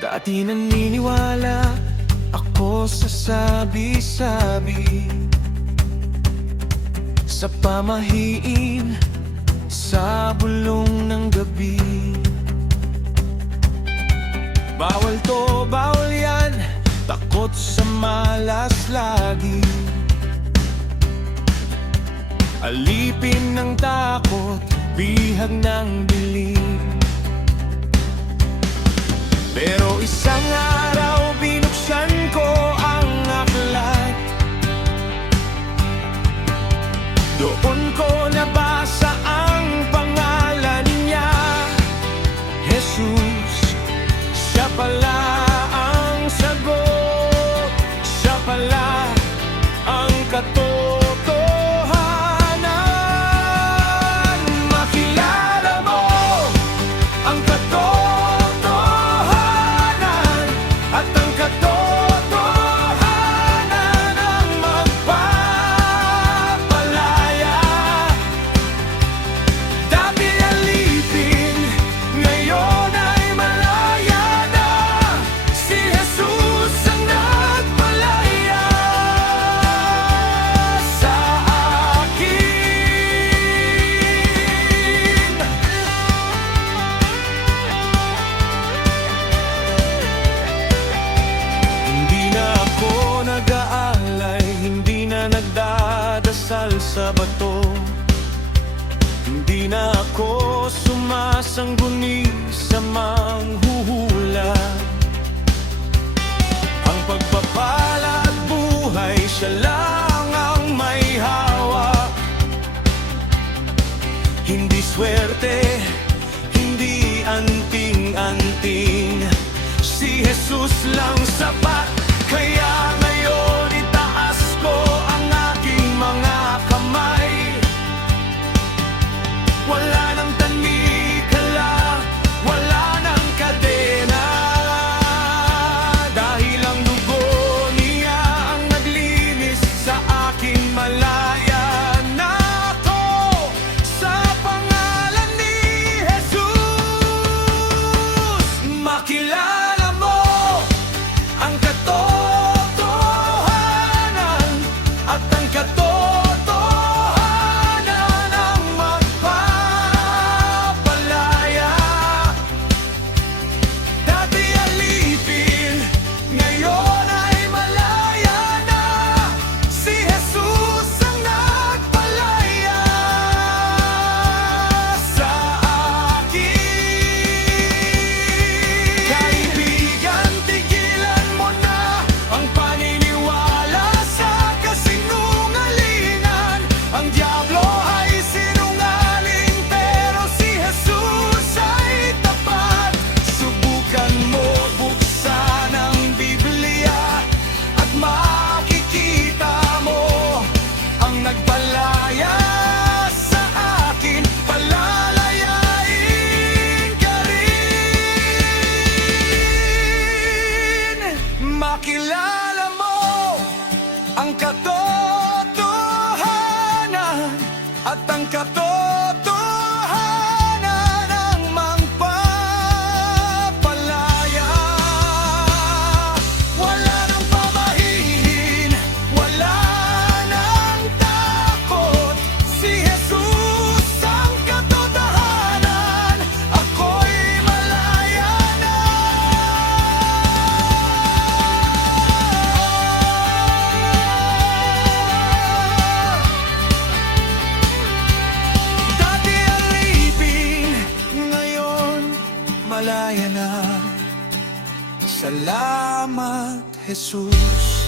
Dati naniniwala ako sa sabi-sabi, sa pamahiin, sa bulong ng gabi. Bawal to, bawal yan, takot sa malas lagi. Alipin ng takot, bihag ng dilim. Pero isang araw binuksan ko ang aklat. Doon ko nabasa ang pangalan niya, Jesus. Siya pala ang sagot, siya pala ang katotohanan. Makilala mo ang katotohanan, at ang katotohanan ang magpapalaya. Dati alipin, ngayon ay malaya na. Si Jesus ang nagpalaya sa akin. Hindi na ako nag-aalay, hindi na nagdadasal sa bato. Hindi na ako sumasangguni sa manghuhula. Ang pagpapala at buhay, siya lang ang may hawak. Hindi swerte, hindi anting-anting, si Jesus lang sapat. Kaya ngayon itaas ko ang aking mga kamay. Wala nang tanikala, wala nang kadena, dahil ang dugo niya ang naglinis sa akin. Malaya na ako sa pangalan ni Jesus. Makilala mo ang katotohanan, at ang katotohanan ang magpapalaya. Dati alipin, ngayon ay malaya na. Si Jesus ang nagpalaya sa akin. Kaibigan, tigilan mo na ang paniniwala sa kasinungalingan. Ang diablo ay sinungaling, pero si Jesus ay tapat. Subukan mo, buksan ang Biblia, at makikita mo ang nagpalaya sa akin. Palalayain ka rin. Makilala mo ang katotohanan, at ang katotohanan ang magpapalaya. Wala nang pamahihin, wala nang takot, si Jesus ang katotohanan. Ako'y malaya na. Dati alipin, ngayon malaya na. Salamat, Jesus.